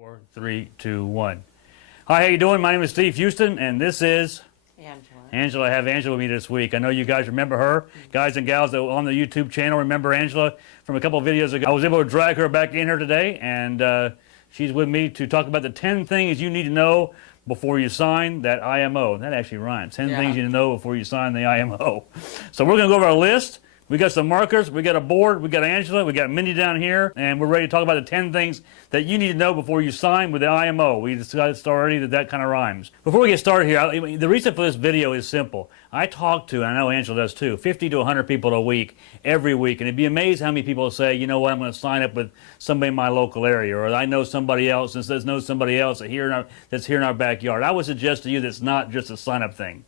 4, 3, 2, 1. Hi, how you doing? My name is Steve Houston, and this is Angela. I have Angela with me this week. I know you guys remember her. Guys and gals that are on the YouTube channel remember Angela from a couple of videos ago. I was able to drag her back in here today, and she's with me to talk about the 10 things you need to know before you sign that IMO. That actually rhymes. 10 things you need to know before you sign the IMO. So we're going to go over our list. We got some markers, we got a board, we got Angela, we got Mindy down here, and we're ready to talk about the 10 things that you need to know before you sign with the IMO. We discussed already that kind of rhymes. Before we get started here, the reason for this video is simple. I talk to, and I know Angela does too, 50 to 100 people a week, every week, and it'd be amazing how many people say, you know what, I'm going to sign up with somebody in my local area, or I know somebody else and knows somebody else that's here in our backyard. I would suggest to you that it's not just a sign-up thing.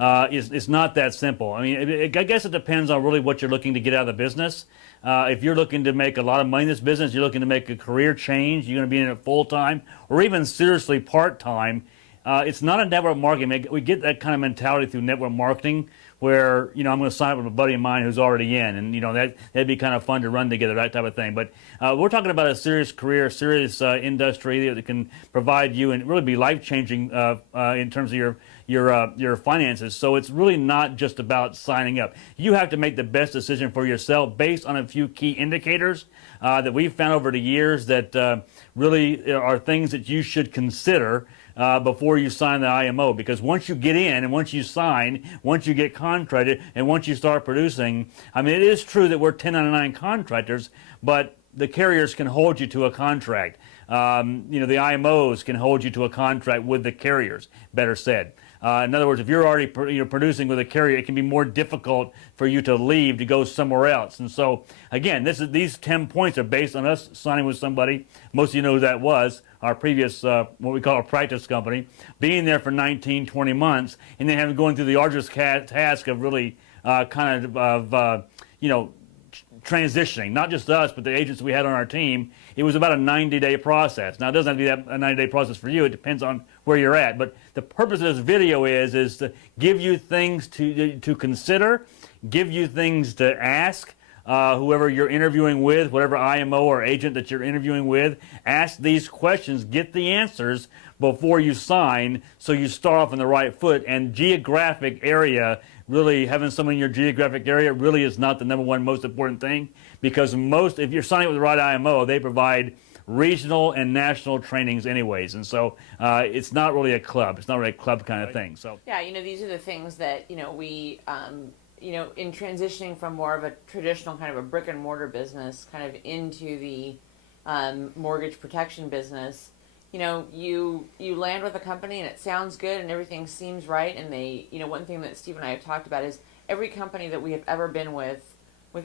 It's not that simple. I mean, I guess it depends on really what you're looking to get out of the business. If you're looking to make a lot of money in this business, you're looking to make a career change, you're going to be in it full-time, or even seriously part-time, it's not a network marketing. We get that kind of mentality through network marketing where, you know, I'm going to sign up with a buddy of mine who's already in, and, you know, that'd be kind of fun to run together, that type of thing. But we're talking about a serious career, serious industry that can provide you and really be life-changing in terms of your finances. So it's really not just about signing up. You have to make the best decision for yourself based on a few key indicators that we've found over the years that really are things that you should consider before you sign the IMO, because once you get in and once you sign, once you get contracted, and once you start producing, I mean, it is true that we're 1099 contractors, but the carriers can hold you to a contract. You know, the IMOs can hold you to a contract with the carriers, better said. In other words, if you're already producing with a carrier, it can be more difficult for you to leave to go somewhere else. And so, again, these 10 points are based on us signing with somebody. Most of you know who that was, our previous, what we call a practice company, being there for 19, 20 months, and then going through the arduous task of really you know, transitioning, not just us, but the agents we had on our team. It was about a 90-day process. Now, it doesn't have to be a 90-day process for you. It depends on where you're at. But the purpose of this video is to give you things to consider, give you things to ask, whoever you're interviewing with, whatever IMO or agent that you're interviewing with. Ask these questions, get the answers before you sign, so you start off on the right foot. And geographic area, really having someone in your geographic area really is not the #1 most important thing, because if you're signing with the right IMO, they provide regional and national trainings anyways, and so it's not really a club. It's not really a club kind of thing. So yeah, you know, these are the things that, you know, we you know, in transitioning from more of a traditional kind of a brick and mortar business kind of into the mortgage protection business, you know, you land with a company and it sounds good and everything seems right, and they, you know, one thing that Steve and I have talked about is every company that we have ever been with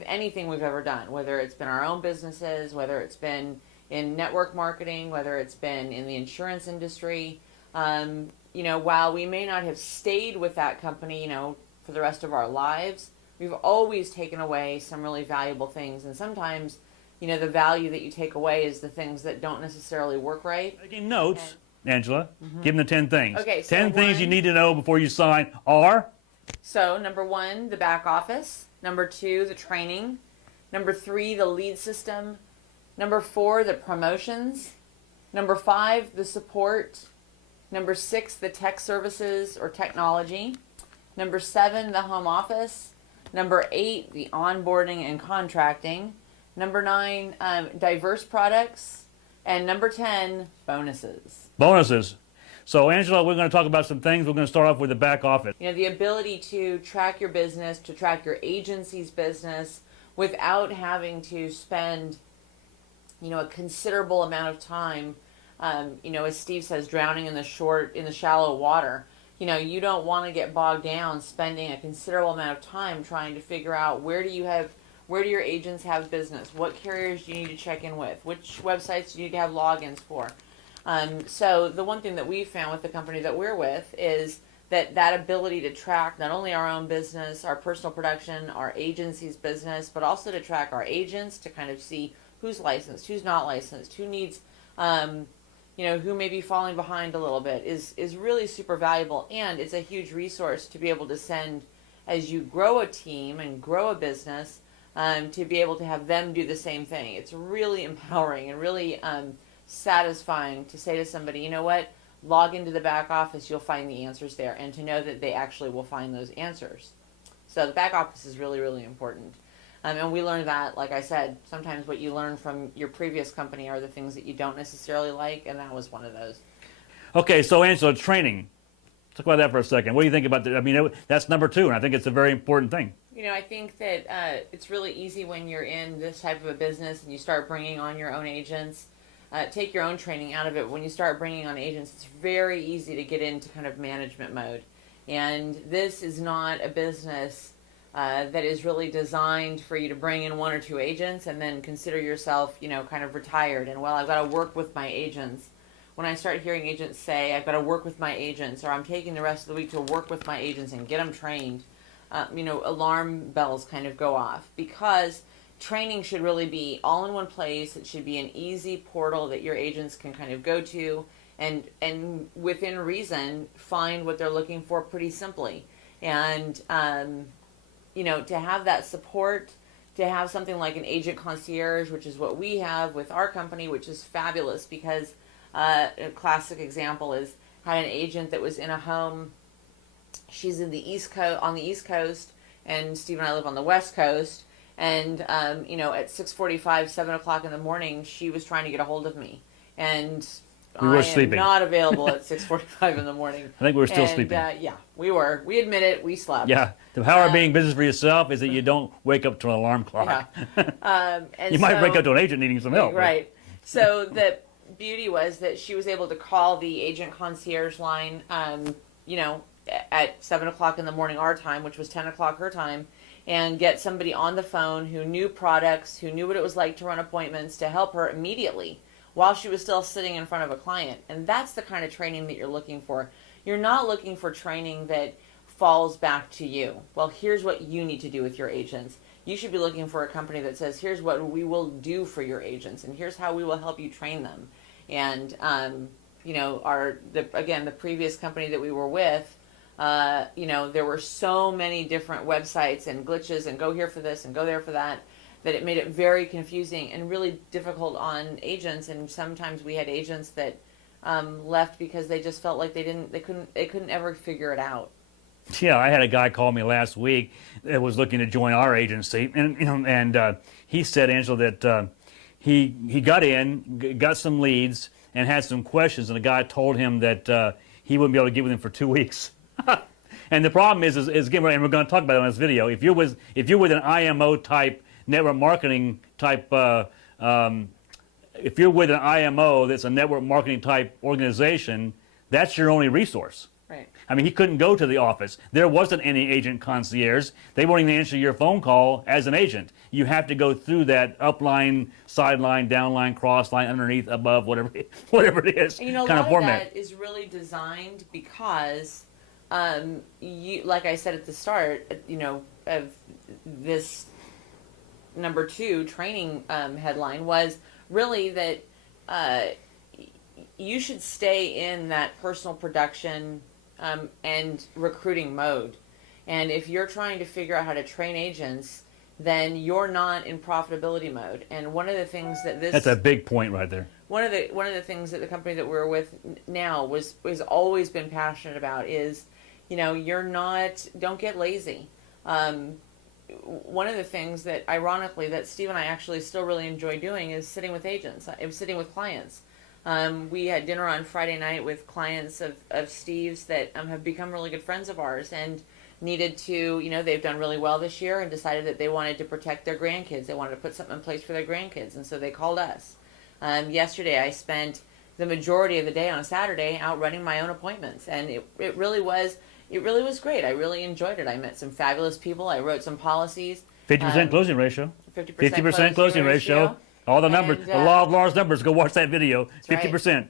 anything we've ever done, whether it's been our own businesses, whether it's been in network marketing, whether it's been in the insurance industry, you know, while we may not have stayed with that company, you know, for the rest of our lives, we've always taken away some really valuable things. And sometimes, you know, the value that you take away is the things that don't necessarily work right. Taking notes, Angela, give them the 10 things. Okay, so 10 things you need to know before you sign are? So, #1, the back office. #2, the training. #3, the lead system. #4, the promotions. #5, the support. #6, the tech services or technology. #7, the home office. #8, the onboarding and contracting. #9, diverse products. And #10, bonuses. Bonuses. So, Angela, we're going to talk about some things. We're going to start off with the back office. You know, the ability to track your business, to track your agency's business without having to spend, you know, a considerable amount of time, you know, as Steve says, drowning in the shallow water. You know, you don't want to get bogged down spending a considerable amount of time trying to figure out where do your agents have business, what carriers do you need to check in with, which websites do you need to have logins for. So the one thing that we've found with the company that we're with is that ability to track not only our own business, our personal production, our agency's business, but also to track our agents, to kind of see who's licensed, who's not licensed, who needs, you know, who may be falling behind a little bit is really super valuable. And it's a huge resource to be able to send as you grow a team and grow a business, to be able to have them do the same thing. It's really empowering and really satisfying to say to somebody, you know what, log into the back office, you'll find the answers there, and to know that they actually will find those answers. So the back office is really, really important. And we learned that, like I said, sometimes what you learn from your previous company are the things that you don't necessarily like, and that was one of those. Okay, so Angela, training. Talk about that for a second. What do you think about that? I mean, that's number 2, and I think it's a very important thing. You know, I think that it's really easy when you're in this type of a business and you start bringing on your own agents. Take your own training out of it. When you start bringing on agents, it's very easy to get into kind of management mode. And this is not a business that is really designed for you to bring in 1 or 2 agents and then consider yourself, you know, kind of retired. And, well, I've got to work with my agents. When I start hearing agents say, I've got to work with my agents, or I'm taking the rest of the week to work with my agents and get them trained, you know, alarm bells kind of go off, because training should really be all in one place. It should be an easy portal that your agents can kind of go to and within reason find what they're looking for pretty simply. And, you know, to have that support, to have something like an agent concierge, which is what we have with our company, which is fabulous, because a classic example is had an agent that was in a home. She's in the on the East Coast, and Steve and I live on the West Coast. And you know, at 6:45, 7 o'clock in the morning, she was trying to get a hold of me, and we were I sleeping. am not available at 6:45 in the morning. I think we were still sleeping. Yeah, we were. We admit it. We slept. Yeah. The power of being business for yourself is that you don't wake up to an alarm clock. Yeah. And you might wake up to an agent needing some help. Right. So the beauty was that she was able to call the agent concierge line, you know, at 7 o'clock in the morning our time, which was 10 o'clock her time, and get somebody on the phone who knew products, who knew what it was like to run appointments, to help her immediately while she was still sitting in front of a client. And that's the kind of training that you're looking for. You're not looking for training that falls back to you. Well, here's what you need to do with your agents. You should be looking for a company that says, here's what we will do for your agents, and here's how we will help you train them. And, you know, the previous company that we were with, you know, there were so many different websites and glitches and go here for this and go there for that, that it made it very confusing and really difficult on agents. And sometimes we had agents that left because they just felt like they couldn't ever figure it out. Yeah, I had a guy call me last week that was looking to join our agency, and you know, and he said, Angela, that he got in, got some leads, and had some questions, and the guy told him that he wouldn't be able to get with him for 2 weeks. And the problem is again, and we're going to talk about it in this video. If you're with an IMO type network marketing type, if you're with an IMO that's a network marketing type organization, that's your only resource. Right. I mean, he couldn't go to the office. There wasn't any agent concierge. They won't even answer your phone call as an agent. You have to go through that upline, sideline, downline, crossline, underneath, above, whatever it is, you know, kind of format. A lot of that is really designed because, like I said at the start, you know, of this number 2 training headline was really that you should stay in that personal production and recruiting mode. And if you're trying to figure out how to train agents, then you're not in profitability mode. And one of the things that that's a big point right there. One of the things that the company that we're with now was always been passionate about is, you know, don't get lazy. One of the things that, ironically, that Steve and I actually still really enjoy doing is sitting with agents. Sitting with clients. We had dinner on Friday night with clients of Steve's that have become really good friends of ours and needed to, you know, they've done really well this year and decided that they wanted to protect their grandkids. They wanted to put something in place for their grandkids, and so they called us. Yesterday I spent the majority of the day on a Saturday out running my own appointments, and it really was great. I really enjoyed it. I met some fabulous people. I wrote some policies. 50% closing ratio. 50% closing ratio. All the numbers, the law of large numbers. Go watch that video. 50%.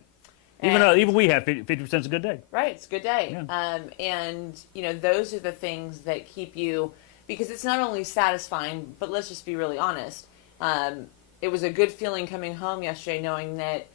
Right. Even we have 50% is a good day. Right, it's a good day. Yeah. And you know, those are the things that keep you, because it's not only satisfying, but let's just be really honest. It was a good feeling coming home yesterday, knowing that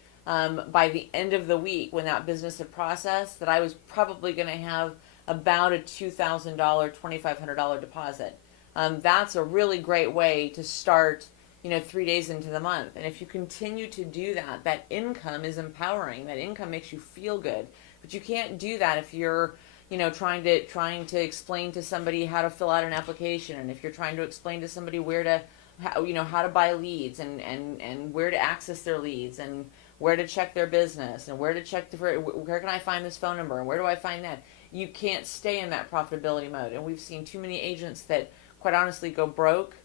by the end of the week, when that business had processed, that I was probably going to have about a $2,000, $2,500 deposit. That's a really great way to start 3 days into the month. And if you continue to do that, that income is empowering. That income makes you feel good. But you can't do that if you're, trying to explain to somebody how to fill out an application, and if you're trying to explain to somebody how to buy leads, and where to access their leads, and where to check their business, and where can I find this phone number, and where do I find that? You can't stay in that profitability mode. And we've seen too many agents that, quite honestly, go broke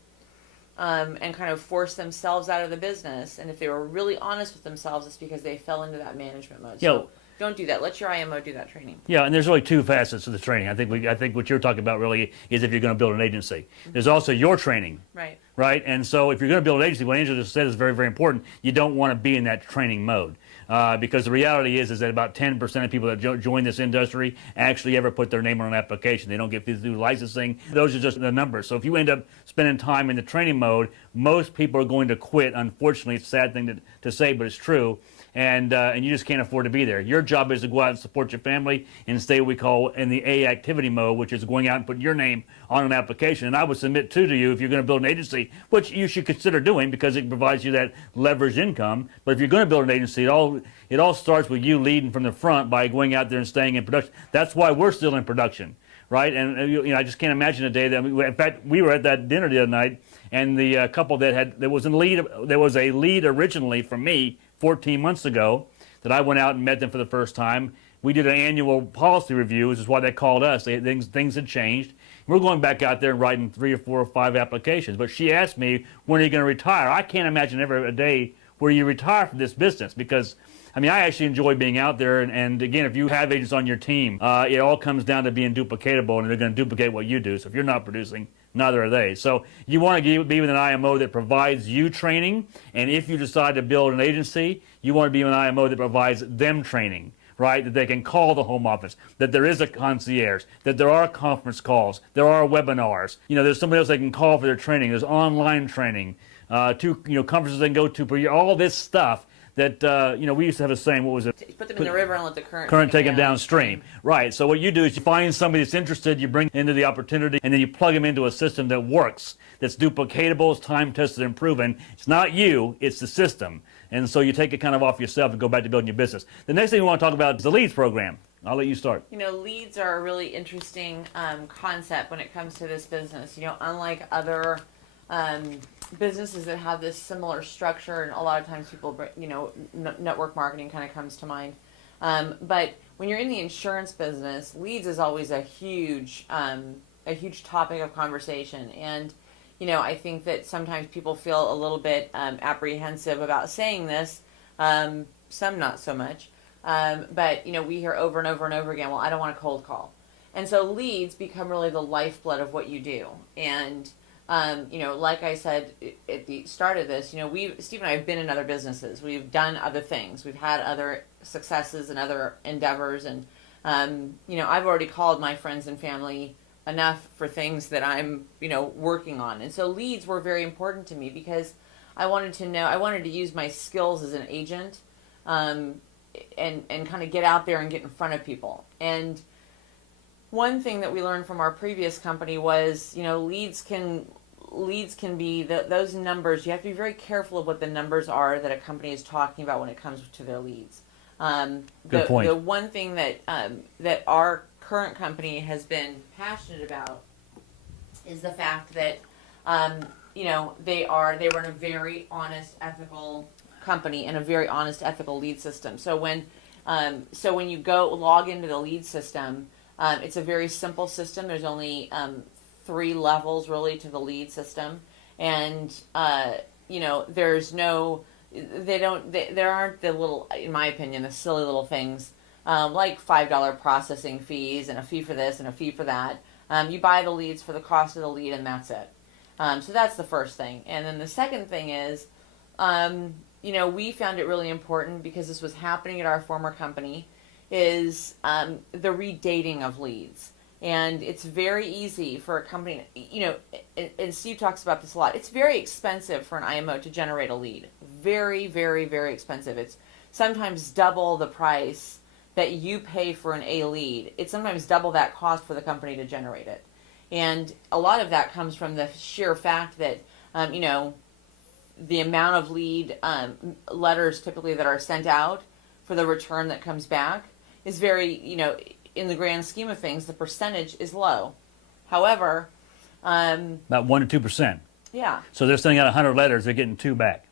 and kind of force themselves out of the business. And if they were really honest with themselves, it's because they fell into that management mode. So don't do that. Let your IMO do that training. Yeah, and there's really two facets to the training. I think what you're talking about really is if you're going to build an agency. There's also your training. Right. Right? And so if you're going to build an agency, what Angela just said is very, very important. You don't want to be in that training mode. Because the reality is that about 10% of people that join this industry actually ever put their name on an application. They don't get to do licensing. Those are just the numbers. So if you end up spending time in the training mode, most people are going to quit. Unfortunately, it's a sad thing to say, but it's true. And you just can't afford to be there. Your job is to go out and support your family and stay what we call in the A activity mode, which is going out and putting your name on an application. And I would submit to you, if you're going to build an agency, which you should consider doing because it provides you that leveraged income. But if you're going to build an agency, it all starts with you leading from the front by going out there and staying in production. That's why we're still in production, right? And I just can't imagine a day that in fact we were at that dinner the other night, and the couple there was a lead originally from me 14 months ago that I went out and met them for the first time. We did an annual policy review, which is why they called us. Things had changed. We're going back out there and writing 3 or 4 or 5 applications. But she asked me, when are you going to retire? I can't imagine ever a day where you retire from this business because, I actually enjoy being out there. And again, if you have agents on your team, it all comes down to being duplicatable, and they're going to duplicate what you do. So if you're not producing, neither are they. So you want to be with an IMO that provides you training, and if you decide to build an agency, you want to be with an IMO that provides them training, right? That they can call the home office, that there is a concierge, that there are conference calls, there are webinars. There's somebody else they can call for their training. There's online training, conferences they can go to per year, all this stuff. That, we used to have a saying, what was it? Put them in the river and let the current take them downstream. Right. So what you do is you find somebody that's interested, you bring into the opportunity, and then you plug them into a system that works, that's duplicatable, it's time-tested and proven. It's not you, it's the system. And so you take it kind of off yourself and go back to building your business. The next thing we want to talk about is the leads program. I'll let you start. Leads are a really interesting concept when it comes to this business. Unlike other businesses that have this similar structure, and a lot of times people, network marketing kind of comes to mind. But when you're in the insurance business, leads is always a huge topic of conversation. And, I think that sometimes people feel a little bit apprehensive about saying this, some not so much. But, we hear over and over and over again, well, I don't want a cold call. And so leads become really the lifeblood of what you do. And like I said at the start of this, Steve and I have been in other businesses. We've done other things. We've had other successes and other endeavors. And, I've already called my friends and family enough for things that I'm, working on. And so leads were very important to me because I wanted to use my skills as an agent, and kind of get out there and get in front of people. And one thing that we learned from our previous company was, leads can be those numbers. You have to be very careful of what the numbers are that a company is talking about when it comes to their leads. Good point. The one thing that our current company has been passionate about is the fact that they run a very honest, ethical company and a very honest, ethical lead system. So when you go log into the lead system, it's a very simple system. There's only 3 levels really to the lead system, and there aren't the little, in my opinion, the silly little things like $5 processing fees and a fee for this and a fee for that. You buy the leads for the cost of the lead, and that's it. So that's the first thing. And then the second thing is, we found it really important because this was happening at our former company, is the redating of leads. And it's very easy for a company, and Steve talks about this a lot. It's very expensive for an IMO to generate a lead. Very, very, very expensive. It's sometimes double the price that you pay for an A lead. It's sometimes double that cost for the company to generate it. And a lot of that comes from the sheer fact that, the amount of lead letters typically that are sent out for the return that comes back is very, in the grand scheme of things, the percentage is low. However, about 1 to 2%. Yeah. So they're sending out 100 letters, they're getting 2 back.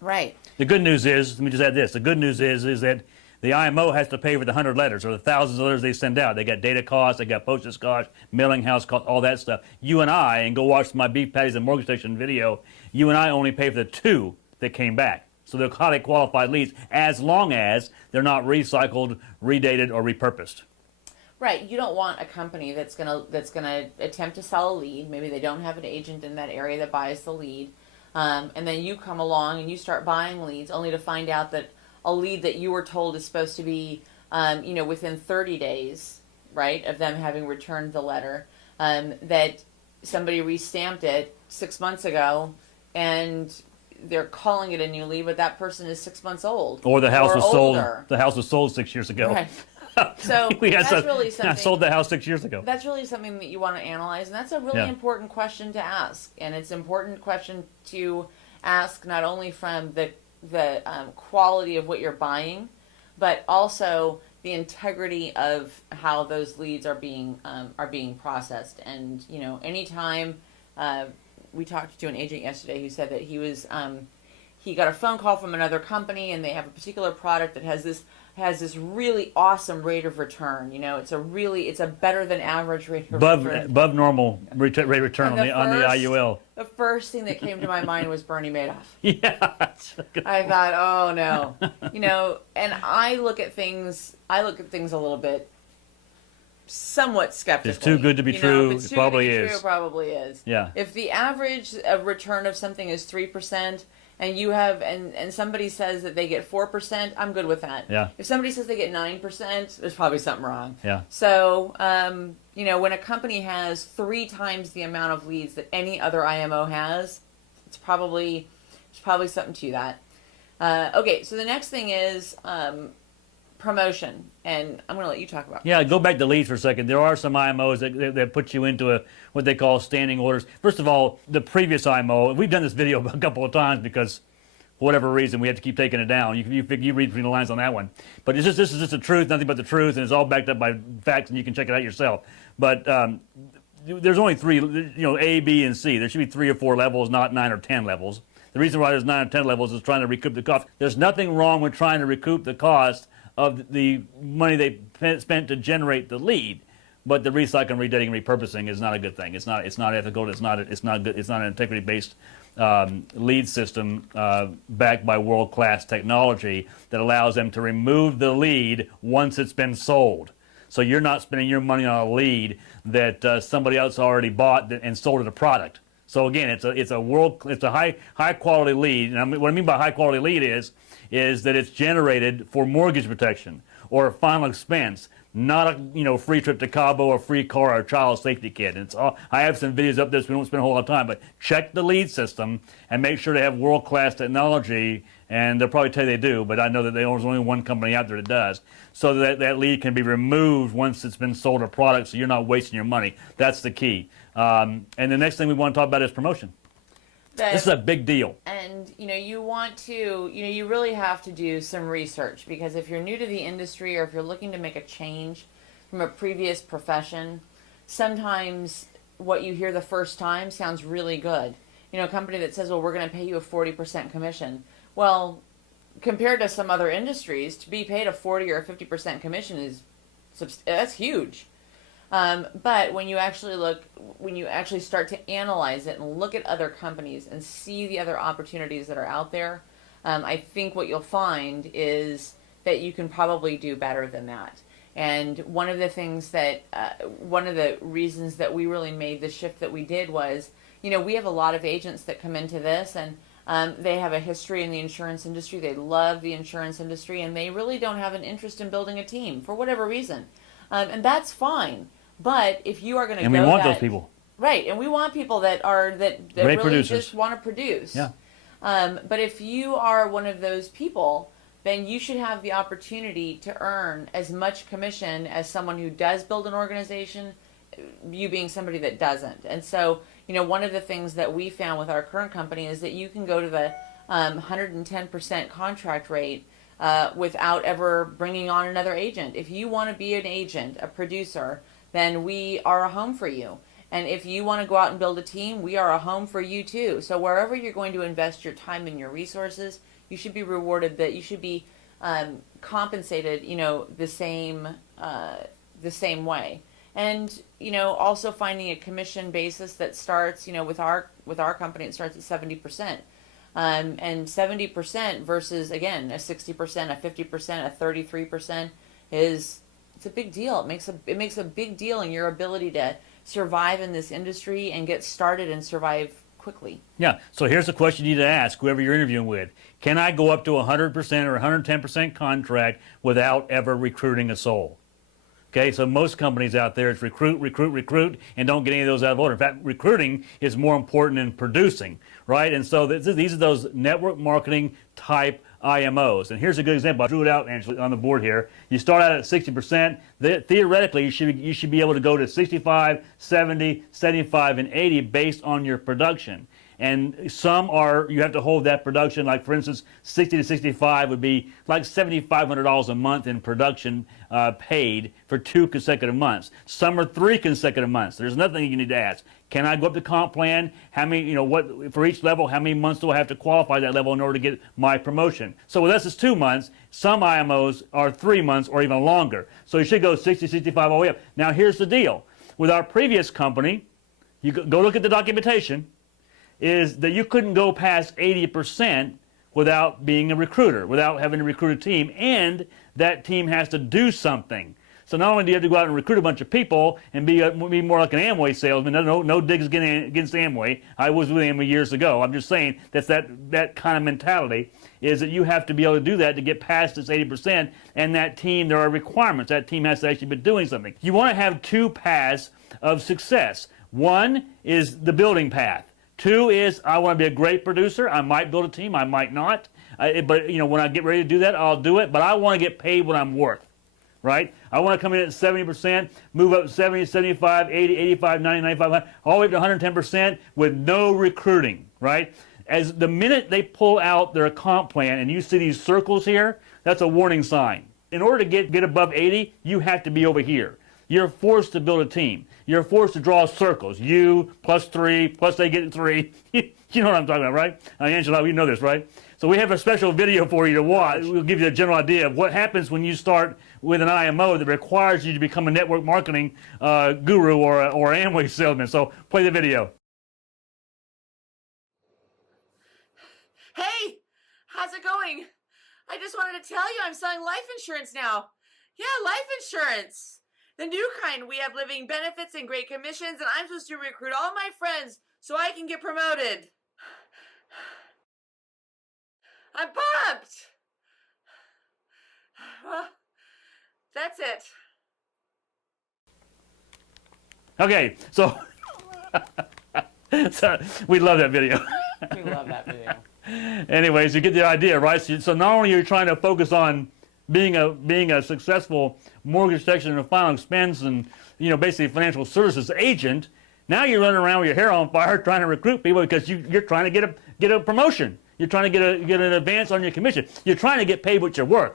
Right. The good news is, let me just add this, the good news is that the IMO has to pay for the 100 letters or the thousands of letters they send out. They got data costs, they got postage costs, mailing house costs, all that stuff. You and I, and go watch my Beef Patties and Mortgage Station video, you and I only pay for the 2 that came back. So they're highly qualified leads as long as they're not recycled, redated, or repurposed. Right. You don't want a company that's gonna attempt to sell a lead. Maybe they don't have an agent in that area that buys the lead, and then you come along and you start buying leads, only to find out that a lead that you were told is supposed to be, within 30 days, right, of them having returned the letter, that somebody restamped it 6 months ago, and they're calling it a new lead, but that person is 6 months old. Or the house was sold. Older. The house was sold 6 years ago. Right. So really something. I sold the house 6 years ago. That's really something that you want to analyze, and that's a really important question to ask. And it's an important question to ask not only from the quality of what you're buying, but also the integrity of how those leads are being processed. And anytime we talked to an agent yesterday who said that he got a phone call from another company and they have a particular product that has this really awesome rate of return. It's a better than average rate of return. Above normal rate of return on the IUL. The first thing that came to my mind was Bernie Madoff. Yeah. I thought, oh no. And I look at things a little bit somewhat skeptically. It's too good to be true. It probably is. True, it probably is. Yeah. If the average of return of something is 3%, and you have and somebody says that they get 4%, I'm good with that. Yeah. If somebody says they get 9%, there's probably something wrong. Yeah. So when a company has 3 times the amount of leads that any other IMO has, there's probably something to that. Okay, so the next thing is promotion, and I'm going to let you talk about. Yeah, go back to leads for a second. There are some IMOs that put you into what they call standing orders. First of all, the previous IMO, we've done this video a couple of times because for whatever reason we have to keep taking it down. You read between the lines on that one. But this is just the truth, nothing but the truth, and it's all backed up by facts, and you can check it out yourself. But there's only 3, A, B, and C. There should be 3 or 4 levels, not 9 or 10 levels. The reason why there's 9 or 10 levels is trying to recoup the cost. There's nothing wrong with trying to recoup the cost of the money they spent to generate the lead, but the recycling, redating, repurposing is not a good thing. It's not ethical. It's not good. It's not an integrity-based lead system backed by world-class technology that allows them to remove the lead once it's been sold. So you're not spending your money on a lead that somebody else already bought and sold as a product. So again, it's a high quality lead. And what I mean by high quality lead is that it's generated for mortgage protection or a final expense, not a free trip to Cabo or free car or a child safety kit. And I have some videos up there, so we don't spend a whole lot of time, but check the lead system and make sure they have world-class technology, and they'll probably tell you they do, but I know that there's only one company out there that does, so that lead can be removed once it's been sold a product, so you're not wasting your money. That's the key. And the next thing we want to talk about is promotion. This is a big deal. And, you want to, you really have to do some research, because if you're new to the industry or if you're looking to make a change from a previous profession, sometimes what you hear the first time sounds really good. A company that says, well, we're going to pay you a 40% commission. Well, compared to some other industries, to be paid a 40 or a 50% commission that's huge. But when you actually start to analyze it and look at other companies and see the other opportunities that are out there, I think what you'll find is that you can probably do better than that. And one of the reasons that we really made the shift that we did was, we have a lot of agents that come into this, and they have a history in the insurance industry. They love the insurance industry, and they really don't have an interest in building a team for whatever reason. And that's fine. But if you are going to, and we want those people, right? And we want people that really producers. just want to produce. Yeah. But if you are one of those people, then you should have the opportunity to earn as much commission as someone who does build an organization you being somebody that doesn't. And so, one of the things that we found with our current company is that you can go to the 110% contract rate without ever bringing on another agent. If you want to be an agent, a producer, then we are a home for you. And if you want to go out and build a team, we are a home for you too. So wherever you're going to invest your time and your resources, you should be rewarded, that you should be compensated, the same way. And also finding a commission basis that starts, with our company, it starts at 70%. And 70% versus, again, a 60%, a 50%, a 33% it's a big deal. It makes a big deal in your ability to survive in this industry and get started and survive quickly. Yeah, so here's the question you need to ask whoever you're interviewing with. Can I go up to 100% or 110% contract without ever recruiting a soul? Okay, so most companies out there is recruit, recruit, recruit, and don't get any of those out of order. In fact, recruiting is more important than producing, right? And so these are those network marketing type IMOs. And here's a good example. I drew it out, Angela, on the board here. You start out at 60%. Theoretically, you should be able to go to 65, 70, 75, and 80 based on your production. And some you have to hold that production, like for instance, 60 to 65 would be like $7,500 a month in production paid for 2 consecutive months. Some are 3 consecutive months. There's nothing you need to ask. Can I go up the comp plan? How many, for each level, how many months do I have to qualify that level in order to get my promotion? So with us, it's 2 months. Some IMOs are 3 months or even longer. So you should go 60, 65 all the way up. Now here's the deal. With our previous company, you go look at the documentation, is that you couldn't go past 80% without being a recruiter, without having to recruit a team, and that team has to do something. So not only do you have to go out and recruit a bunch of people and be more like an Amway salesman, no digs against Amway. I was with Amway years ago. I'm just saying that's that kind of mentality, is that you have to be able to do that to get past this 80%, and that team, there are requirements. That team has to actually be doing something. You want to have 2 paths of success. One is the building path. 2 is I want to be a great producer. I might build a team, I might not. But when I get ready to do that, I'll do it. But I want to get paid what I'm worth, right? I want to come in at 70%, move up 70, 75, 80, 85, 90, 95, all the way up to 110% with no recruiting, right? As the minute they pull out their comp plan and you see these circles here, that's a warning sign. In order to get above 80, you have to be over here. You're forced to build a team. You're forced to draw circles. You plus 3, plus they get 3. You know what I'm talking about, right? Angela, you know this, right? So we have a special video for you to watch. We'll give you a general idea of what happens when you start with an IMO that requires you to become a network marketing guru or Amway salesman. So play the video. Hey, how's it going? I just wanted to tell you I'm selling life insurance now. Yeah, life insurance. The new kind. We have living benefits and great commissions, and I'm supposed to recruit all my friends so I can get promoted. I'm pumped. Well, that's it. Okay, so, so we love that video. We love that video. Anyways, you get the idea, right? So not only are you trying to focus on being a successful mortgage protection and final expense and basically financial services agent, now you're running around with your hair on fire trying to recruit people because you're trying to get a promotion. You're trying to get an advance on your commission. You're trying to get paid what you're worth,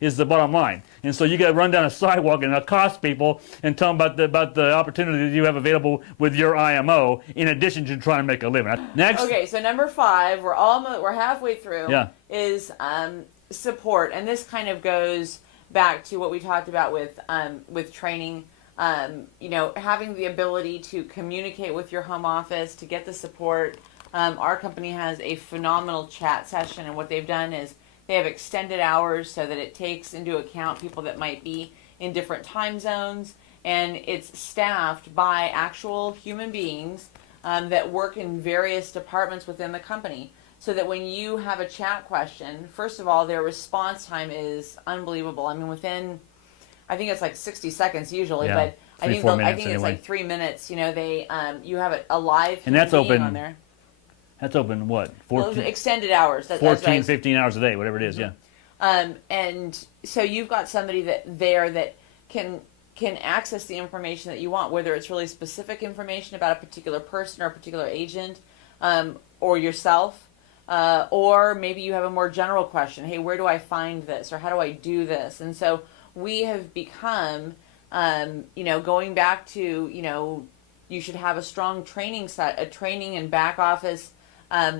is the bottom line. And so you got to run down a sidewalk and accost people and tell them about the opportunity that you have available with your IMO, in addition to trying to make a living. Next. Okay, so number 5, we're halfway through. Yeah. Is support, and this kind of goes back to what we talked about with training. Having the ability to communicate with your home office to get the support. Our company has a phenomenal chat session, and what they've done is they have extended hours so that it takes into account people that might be in different time zones, and it's staffed by actual human beings that work in various departments within the company, so that when you have a chat question, first of all, their response time is unbelievable. I mean, within, I think it's like 60 seconds usually, yeah, but I think anyway. it's like 3 minutes. You have a live and that's human being open on there. That's open what? 14, extended hours. 14, 15 hours a day, whatever it is, yeah. And so you've got somebody that can can access the information that you want, whether it's really specific information about a particular person or a particular agent, or yourself, or maybe you have a more general question. Hey, where do I find this, or how do I do this? And so we have become, going back to, you should have a strong training set, a training and back office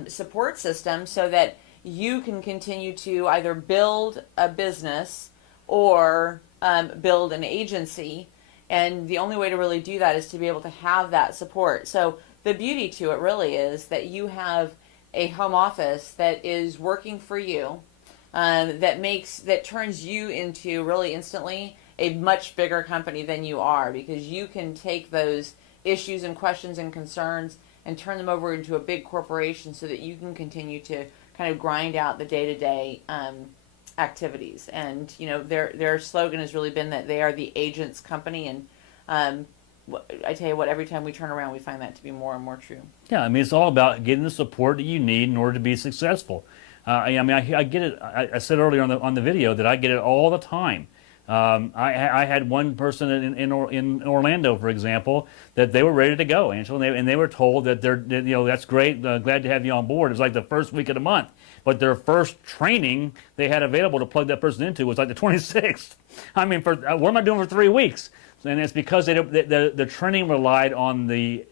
support system, so that you can continue to either build a business or build an agency. And the only way to really do that is to be able to have that support. So the beauty to it really is that you have a home office that is working for you, that turns you into really instantly a much bigger company than you are, because you can take those issues and questions and concerns and turn them over into a big corporation, so that you can continue to kind of grind out the day-to-day activities. And their slogan has really been that they are the agent's company. And I tell you what, every time we turn around, we find that to be more and more true. Yeah, I mean, it's all about getting the support that you need in order to be successful. I get it. I said earlier on the video that I get it all the time. I had one person in Orlando, for example, that they were ready to go, Angela, and they were told that that's great, glad to have you on board. It was like the first week of the month, but their first training they had available to plug that person into was like the 26th. I mean, what am I doing for 3 weeks? And it's because the training relied on the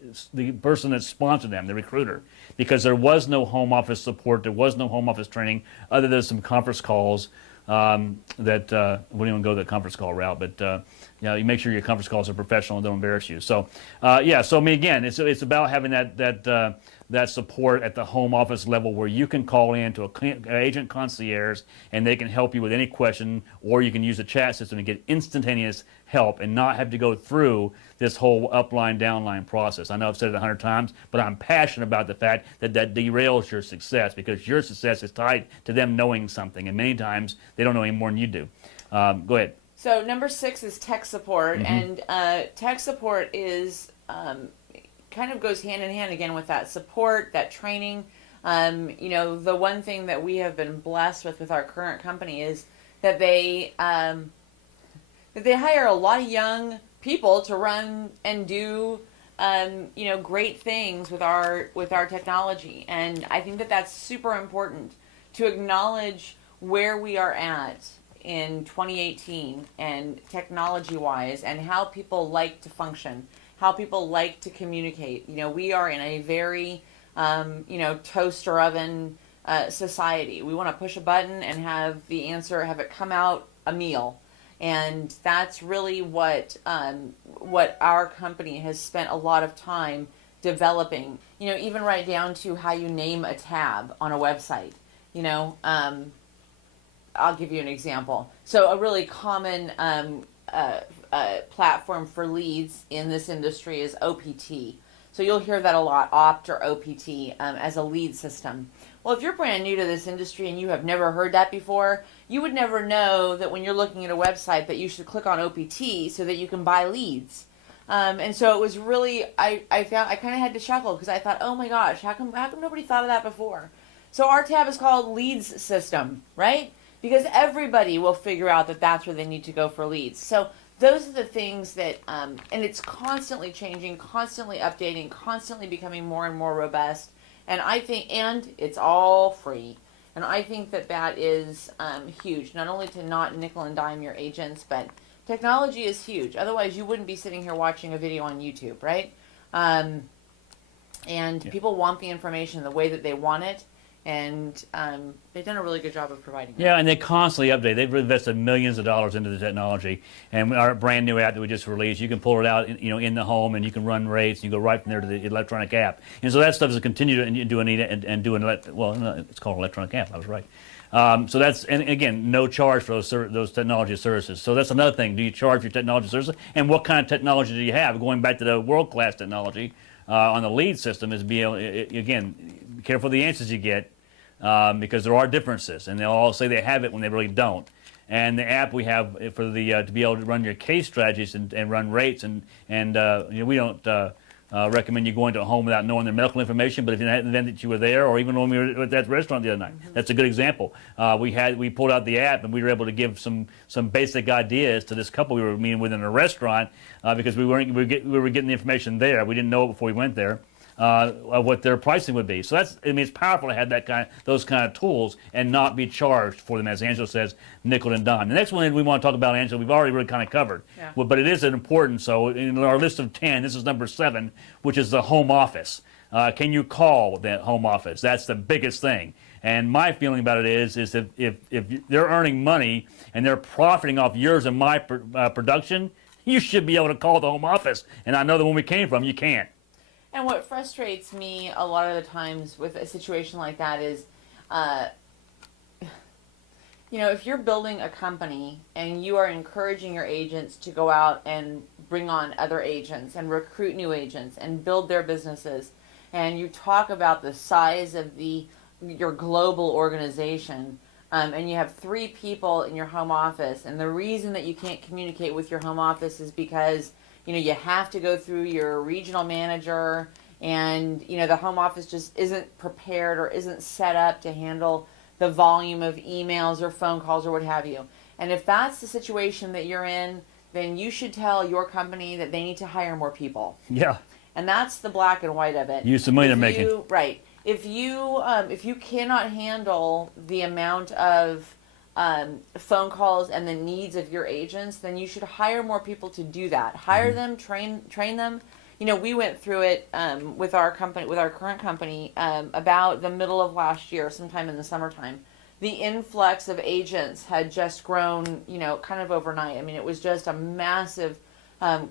person that sponsored them, the recruiter, because there was no home office support, there was no home office training, other than some conference calls. That we don't even go the conference call route, but you make sure your conference calls are professional and don't embarrass you. So so I mean, again, it's about having that support at the home office level, where you can call in to an agent concierge and they can help you with any question, or you can use the chat system to get instantaneous help and not have to go through this whole upline downline process. I know I've said it 100 times, but I'm passionate about the fact that derails your success, because your success is tied to them knowing something, and many times they don't know any more than you do. Go ahead. So number 6 is tech support, and tech support is kind of goes hand in hand again with that support, that training. The one thing that we have been blessed with our current company is that they hire a lot of young people to run and do great things with our technology. And I think that that's super important to acknowledge where we are at in 2018 and technology wise, and how people like to function, how people like to communicate. We are in a very toaster oven society. We want to push a button and have the answer, have it come out a meal. And that's really what our company has spent a lot of time developing. Even right down to how you name a tab on a website. I'll give you an example. So a really common platform for leads in this industry is OPT. So you'll hear that a lot, Opt or OPT, as a lead system. Well, if you're brand new to this industry and you have never heard that before, you would never know that when you're looking at a website that you should click on OPT so that you can buy leads. And so it was really, I kind of had to chuckle, because I thought, oh my gosh, how come nobody thought of that before? So our tab is called Leads System, right? Because everybody will figure out that that's where they need to go for leads. So those are the things that, and it's constantly changing, constantly updating, constantly becoming more and more robust. And I think, and it's all free. And I think that is huge, not only to not nickel and dime your agents, but technology is huge. Otherwise, you wouldn't be sitting here watching a video on YouTube, right? People want the information the way that they want it. And they've done a really good job of providing that. Yeah, and they constantly update. They've invested millions of dollars into the technology. And our brand new app that we just released, you can pull it out, in the home, and you can run rates. And you go right from there to the electronic app. And so that stuff is a continue to do it's called electronic app. I was right. So that's, and again, no charge for those technology services. So that's another thing. Do you charge for your technology services? And what kind of technology do you have? Going back to the world-class technology on the lead system is again, be careful of the answers you get, because there are differences, and they'll all say they have it when they really don't. And the app we have for the to be able to run your case strategies and run rates, and we don't recommend you going to a home without knowing their medical information, but if in the event that you were there, or even when we were at that restaurant the other night, that's a good example. We pulled out the app and we were able to give some basic ideas to this couple we were meeting with in a restaurant because we were getting the information there. We didn't know it before we went there. Of what their pricing would be. So it's powerful to have those kind of tools and not be charged for them, as Angela says, nickel and dime. The next one we want to talk about, Angela, we've already really kind of covered. Yeah. Well, but it is an important, so in our list of 10, this is number 7, which is the home office. Can you call that home office? That's the biggest thing. And my feeling about it is if they're earning money and they're profiting off yours and my production, you should be able to call the home office. And I know that when we came from, you can't. And what frustrates me a lot of the times with a situation like that is, if you're building a company and you are encouraging your agents to go out and bring on other agents and recruit new agents and build their businesses, and you talk about the size of your global organization, and you have 3 people in your home office, and the reason that you can't communicate with your home office is because you have to go through your regional manager, and the home office just isn't prepared or isn't set up to handle the volume of emails or phone calls or what have you. And if that's the situation that you're in, then you should tell your company that they need to hire more people. Yeah. And that's the black and white of it. Use the money they're making. Right. If you cannot handle the amount of phone calls and the needs of your agents, then you should hire more people to do that. Hire them, train them. We went through it with our current company, about the middle of last year, sometime in the summertime. The influx of agents had just grown, kind of overnight. I mean, it was just a massive,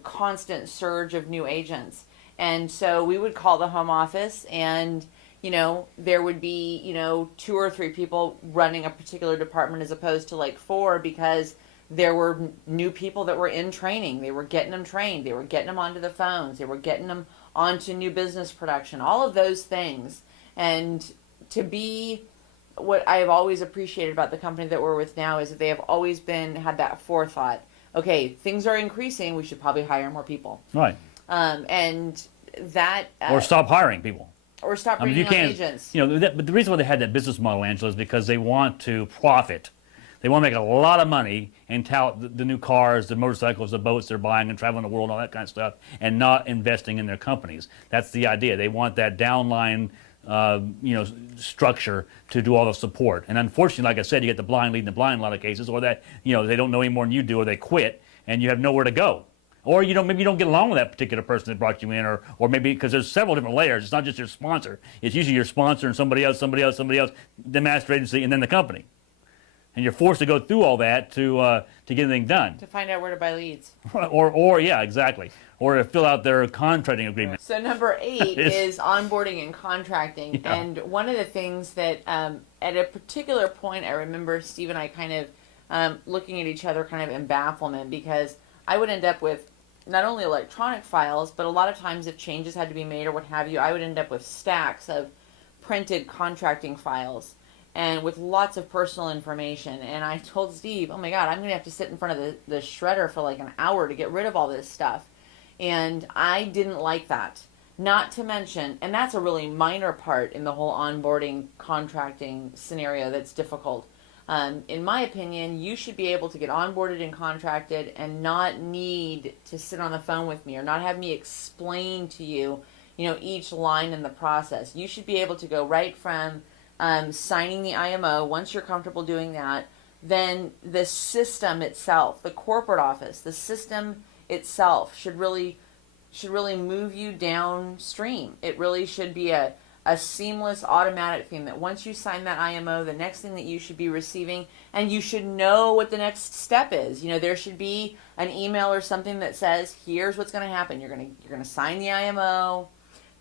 constant surge of new agents. And so we would call the home office, and there would be, 2 or 3 people running a particular department as opposed to like 4, because there were new people that were in training. They were getting them trained. They were getting them onto the phones. They were getting them onto new business production, all of those things. And to be what I have always appreciated about the company that we're with now is that they have always had that forethought. Okay, things are increasing. We should probably hire more people. Right. And that... or stop hiring people. Or stop bringing on agents. But the reason why they had that business model, Angela, is because they want to profit. They want to make a lot of money and tout the new cars, the motorcycles, the boats they're buying and traveling the world and all that kind of stuff, and not investing in their companies. That's the idea. They want that downline, structure to do all the support. And unfortunately, like I said, you get the blind leading the blind in a lot of cases, or that they don't know any more than you do, or they quit, and you have nowhere to go. Or maybe you don't get along with that particular person that brought you in, or maybe because there's several different layers. It's not just your sponsor. It's usually your sponsor and somebody else, the master agency, and then the company. And you're forced to go through all that to get anything done. To find out where to buy leads. or yeah, exactly. Or to fill out their contracting agreement. So number 8 is onboarding and contracting. Yeah. And one of the things that at a particular point, I remember Steve and I kind of looking at each other kind of in bafflement, because I would end up with not only electronic files, but a lot of times if changes had to be made or what have you, I would end up with stacks of printed contracting files and with lots of personal information. And I told Steve, oh my God, I'm going to have to sit in front of the shredder for like an hour to get rid of all this stuff. And I didn't like that. Not to mention, and that's a really minor part in the whole onboarding contracting scenario that's difficult. In my opinion, you should be able to get onboarded and contracted and not need to sit on the phone with me or not have me explain to you, each line in the process. You should be able to go right from signing the IMO. Once you're comfortable doing that, then the system itself, the corporate office, the system itself should really move you downstream. It really should be a seamless automatic thing that once you sign that IMO, the next thing that you should be receiving, and you should know what the next step is. There should be an email or something that says, here's what's going to happen. You're going to sign the IMO,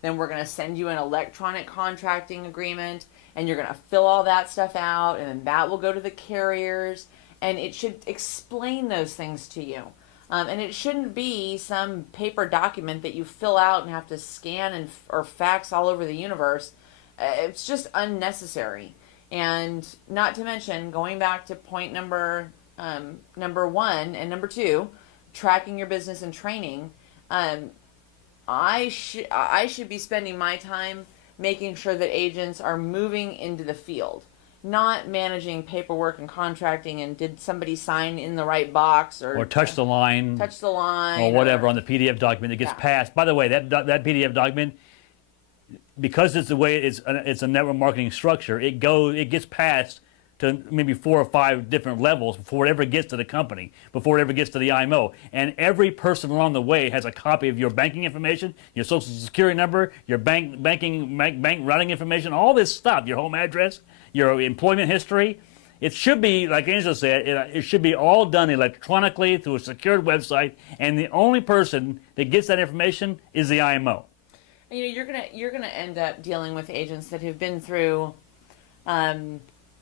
then we're going to send you an electronic contracting agreement, and you're going to fill all that stuff out, and then that will go to the carriers, and it should explain those things to you. And it shouldn't be some paper document that you fill out and have to scan or fax all over the universe. It's just unnecessary. And not to mention, going back to point number 1 and number 2, tracking your business and training. I should be spending my time making sure that agents are moving into the field, not managing paperwork and contracting and did somebody sign in the right box or touch the line or whatever on the PDF document that gets passed. By the way, that PDF document, because it's the way it's a network marketing structure, it gets passed to maybe 4 or 5 different levels before it ever gets to the company, before it ever gets to the IMO. And every person along the way has a copy of your banking information, your social security number, your bank routing information, all this stuff, your home address, your employment history. It should be, like Angela said, it should be all done electronically through a secured website, and the only person that gets that information is the IMO. You know, you're gonna end up dealing with agents that have been through.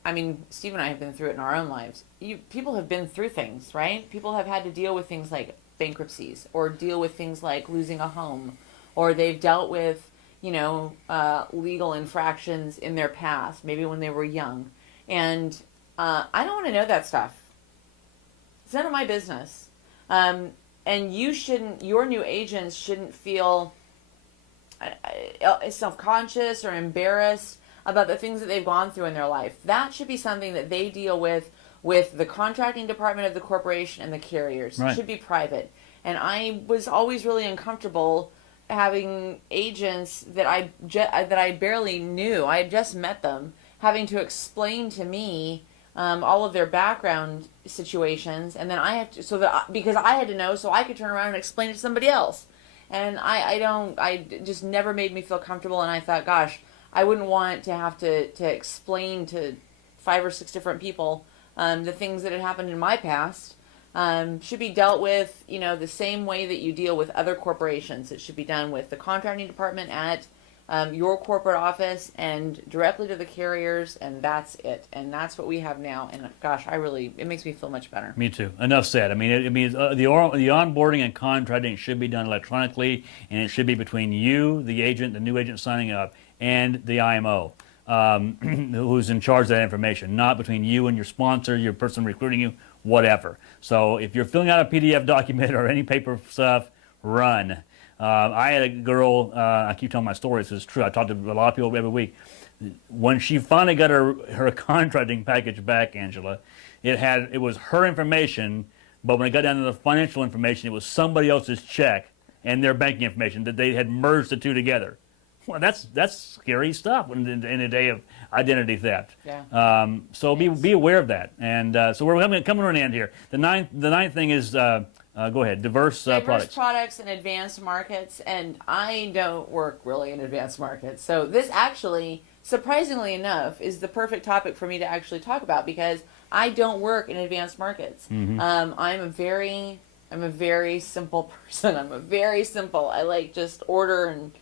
I mean, Steve and I have been through it in our own lives. People have been through things, right? People have had to deal with things like bankruptcies, or deal with things like losing a home, or they've dealt with, legal infractions in their past, maybe when they were young. And I don't want to know that stuff. It's none of my business. And your new agents shouldn't feel self-conscious or embarrassed about the things that they've gone through in their life. That should be something that they deal with the contracting department of the corporation and the carriers. Right. It should be private. And I was always really uncomfortable having agents that I barely knew. I had just met them, having to explain to me all of their background situations, and then I have to, because I had to know, so I could turn around and explain it to somebody else. And I just never made me feel comfortable. And I thought, gosh, I wouldn't want to have to explain to 5 or 6 different people the things that had happened in my past. Should be dealt with, the same way that you deal with other corporations. It should be done with the contracting department at your corporate office and directly to the carriers, and that's it. And that's what we have now. And gosh, it makes me feel much better. Me too. Enough said. I mean, the onboarding and contracting should be done electronically, and it should be between you, the agent, the new agent signing up, and the IMO, who's in charge of that information, not between you and your sponsor, your person recruiting you, whatever. So if you're filling out a PDF document or any paper stuff, run. I had a girl, I keep telling my stories, it's true, I talk to a lot of people every week. When she finally got her contracting package back, Angela, it was her information, but when it got down to the financial information, it was somebody else's check and their banking information, that they had merged the two together. Well, that's scary stuff in a day of identity theft. Yeah. So be aware of that. And so we're coming to an end here. The ninth thing is, go ahead, diverse products and advanced markets. And I don't work really in advanced markets. So this actually, surprisingly enough, is the perfect topic for me to actually talk about, because I don't work in advanced markets. Mm-hmm. I'm a very simple person. I like just order and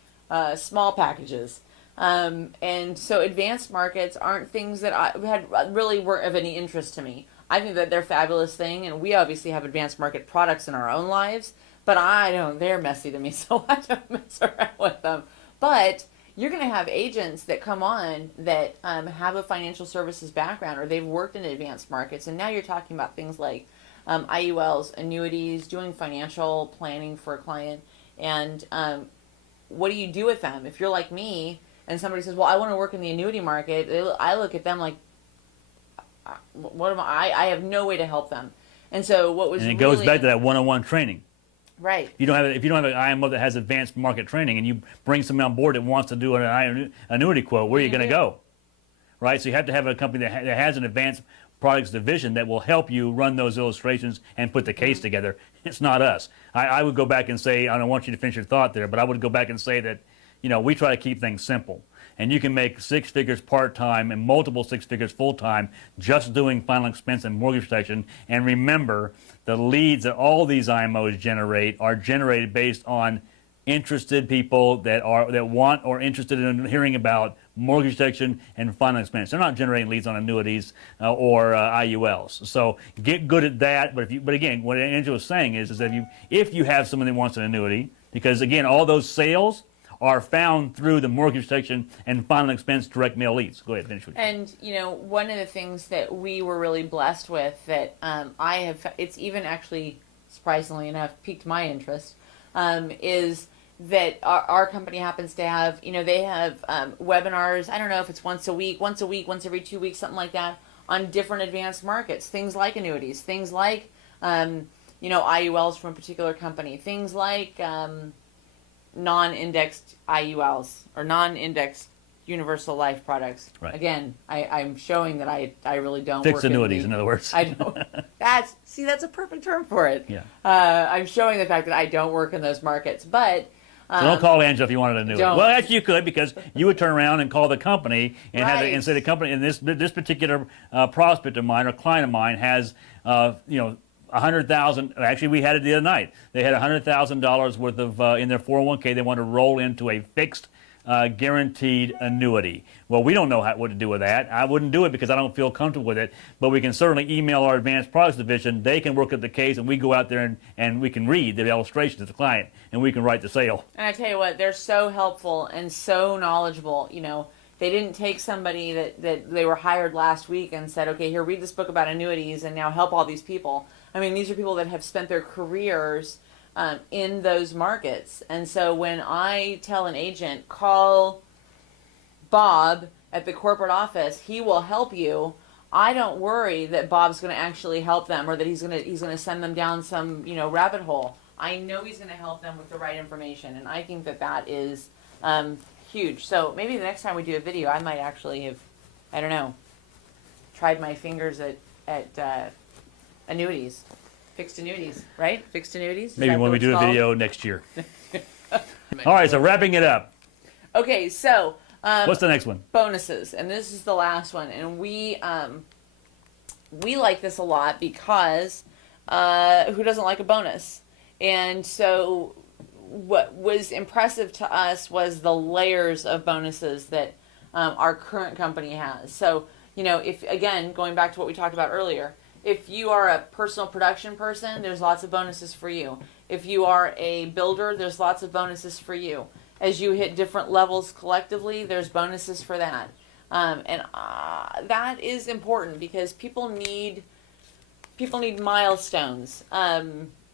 small packages. And so advanced markets aren't things that weren't of any interest to me. I think that they're a fabulous thing, and we obviously have advanced market products in our own lives, but they're messy to me, so I don't mess around with them. But you're going to have agents that come on that have a financial services background, or they've worked in advanced markets, and now you're talking about things like IULs, annuities, doing financial planning for a client, and what do you do with them? If you're like me and somebody says, well, I want to work in the annuity market, I look at them like, what am I have no way to help them. And so it goes back to that one-on-one training. Right. If you don't have an IMO that has advanced market training, and you bring somebody on board that wants to do an annuity quote, where are you going to go? Right? So you have to have a company that has an advanced products division that will help you run those illustrations and put the case together. It's not us. I would go back and say, I don't want you to finish your thought there, but I would go back and say that, we try to keep things simple. And you can make 6 figures part-time and multiple 6 figures full-time just doing final expense and mortgage protection. And remember, the leads that all these IMOs generate are generated based on interested people that want or interested in hearing about mortgage protection and final expense. They're not generating leads on annuities or IULs. So get good at that. But again, what Angela was saying is that if you have someone that wants an annuity, because again, all those sales are found through the mortgage protection and final expense direct mail leads. Go ahead, finish with you. And, one of the things that we were really blessed with that it's even actually, surprisingly enough, piqued my interest, is that our company happens to have. You know, they have webinars. I don't know if it's once a week, once every 2 weeks, something like that, on different advanced markets. Things like annuities, things like you know, IULs from a particular company, things like non-indexed IULs or non-indexed universal life products. Right. Again, I'm showing that I really don't Fixed work annuities, in other words. I don't. That's a perfect term for it. Yeah. I'm showing the fact that I don't work in those markets, but. So don't call Angela if you wanted a annuity. Don't. Well, actually you could, because you would turn around and call the company and Right. and say the company, and this particular prospect of mine or client of mine has you know, 100,000. Actually, we had it the other night. They had $100,000 worth of in their 401k. They want to roll into a fixed guaranteed annuity. Well, we don't know what to do with that. I wouldn't do it because I don't feel comfortable with it, but we can certainly email our advanced products division. They can work at the case, and we go out there and we can read the illustration to the client, and we can write the sale. And I tell you what, they're so helpful and so knowledgeable. You know, they didn't take somebody that they were hired last week and said, okay, here, read this book about annuities and now help all these people. I mean, these are people that have spent their careers in those markets. And so when I tell an agent, call Bob at the corporate office, he will help you, I don't worry that Bob's going to actually help them or that he's going to send them down some, you know, rabbit hole. I know he's going to help them with the right information, and I think that is huge. So maybe the next time we do a video, I might actually have, I don't know, tried my fingers at annuities. Fixed annuities, right? Fixed annuities? Maybe when we do a video next year. All right, so wrapping it up. Okay, so what's the next one? Bonuses, and this is the last one, and we like this a lot because who doesn't like a bonus? And so what was impressive to us was the layers of bonuses that our current company has. So, you know, if again, going back to what we talked about earlier, if you are a personal production person, there's lots of bonuses for you. If you are a builder, there's lots of bonuses for you. As you hit different levels collectively, there's bonuses for that. And that is important because people need milestones.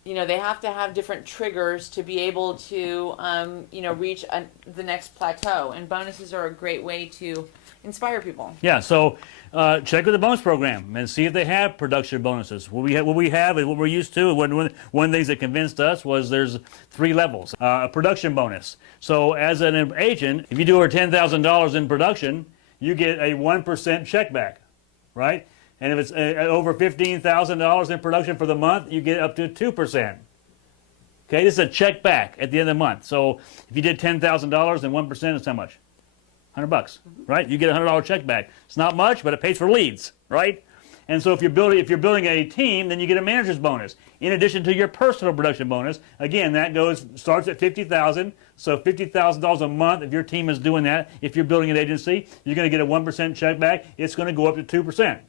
You know, they have to have different triggers to be able to, you know, reach the next plateau. And bonuses are a great way to inspire people. Yeah, so check with the bonus program and see if they have production bonuses. What we have is what we're used to. One of the things that convinced us was there's 3 levels. A production bonus. So as an agent, if you do over $10,000 in production, you get a 1% check back, right? And if it's over $15,000 in production for the month, you get up to 2%. Okay, this is a check back at the end of the month. So if you did $10,000 and 1% is how much? $100, right? You get a $100 check back. It's not much, but it pays for leads, right? And so if you're building a team, then you get a manager's bonus in addition to your personal production bonus. Again, that starts at $50,000. So $50,000 a month. If your team is doing that, if you're building an agency, you're going to get a 1% check back. It's going to go up to 2%,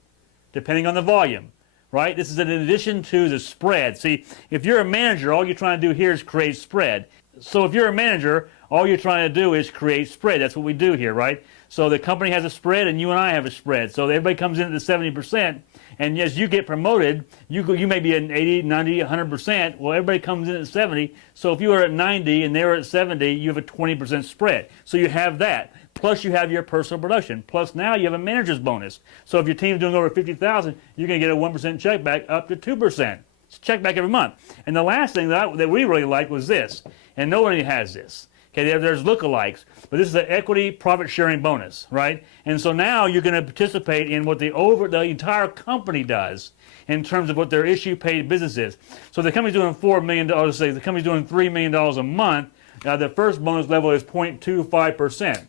depending on the volume, right? This is in addition to the spread. See, if you're a manager, all you're trying to do here is create spread. So if you're a manager, all you're trying to do is create spread. That's what we do here, right? So the company has a spread and you and I have a spread. So everybody comes in at the 70%, and as you get promoted, you may be at 80, 90, 100%. Well, everybody comes in at 70. So if you are at 90 and they're at 70, you have a 20% spread. So you have that. Plus you have your personal production. Plus now you have a manager's bonus. So if your team's doing over 50,000, you're going to get a 1% check back up to 2%. It's check back every month. And the last thing that we really liked was this, and nobody has this. Okay, there's lookalikes, but this is an equity profit sharing bonus, right? And so now you're going to participate in what the entire company does in terms of what their issue paid business is. So the company's doing $4 million, say the company's doing $3 million a month. The first bonus level is 0.25%.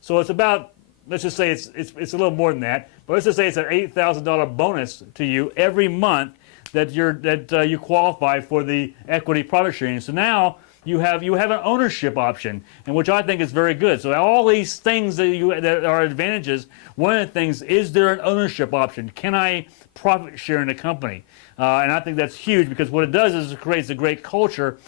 So it's about, let's just say it's a little more than that, but let's just say it's an $8,000 bonus to you every month that you qualify for the equity profit sharing. So now you have an ownership option, and which I think is very good. So all these things that are advantages, one of the things is there an ownership option? Can I profit share in a company? And I think that's huge because what it does is it creates a great culture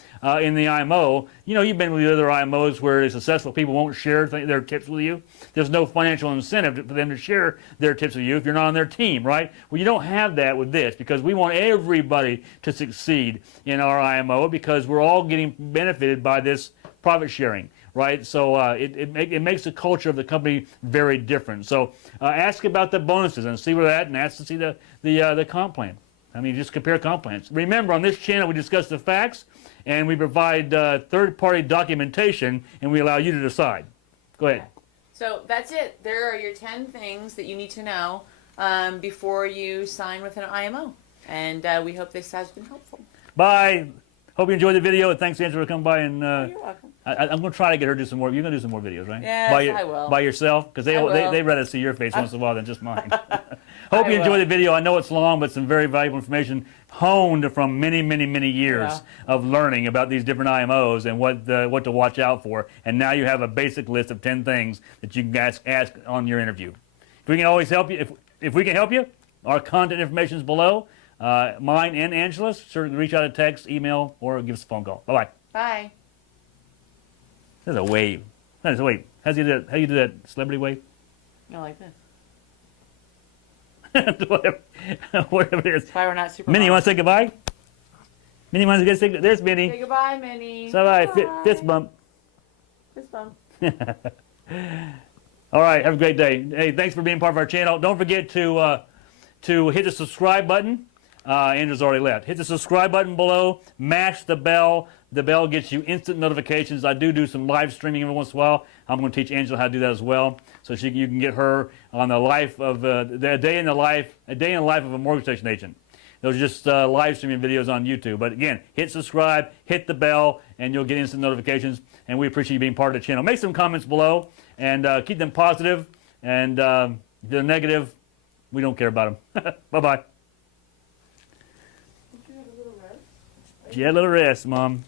in the IMO. You know, you've been with the other IMOs where successful people won't share their tips with you. There's no financial incentive for them to share their tips with you if you're not on their team, right? Well, you don't have that with this because we want everybody to succeed in our IMO because we're all getting benefited by this profit sharing, right? So it makes the culture of the company very different. So ask about the bonuses and see where they're at, and ask to see the comp plan. I mean, just compare comp plans. Remember, on this channel, we discuss the facts, and we provide third-party documentation, and we allow you to decide. Go ahead. So that's it. There are your 10 things that you need to know before you sign with an IMO. And we hope this has been helpful. Bye. Hope you enjoyed the video, and thanks, Angela, for coming by. And You're welcome. I'm going to try to get her to do some more. You're going to do some more videos, right? Yes, I will. By yourself? Because they'd rather see your face once in a while than just mine. Hope you enjoyed the video. I know it's long, but some very valuable information honed from many, many, many years of learning about these different IMOs and what to watch out for. And now you have a basic list of 10 things that you can ask on your interview. If we can always help you, if we can help you, our contact information is below. Mine and Angela's. Certainly reach out a text, email, or give us a phone call. Bye-bye. Bye. There's a wave. There's a wave. How do you do that celebrity wave? I like this. Whatever it is. That's why we're not super. Minnie, you want to say goodbye? Minnie wants to say there's Minnie. Say goodbye, Minnie. So fist bump. Fist bump. All right, have a great day. Hey, thanks for being part of our channel. Don't forget to hit the subscribe button. Andrew's already left. Hit the subscribe button below. Mash the bell. The bell gets you instant notifications. I do some live streaming every once in a while. I'm going to teach Angela how to do that as well, so you can get her on the life of the day in the life of a mortgage protection agent. Those are just live streaming videos on YouTube. But again, hit subscribe, hit the bell, and you'll get instant notifications. And we appreciate you being part of the channel. Make some comments below and keep them positive. And if they're negative, we don't care about them. Bye-bye. Did you have a little rest? She had a little rest, Mom.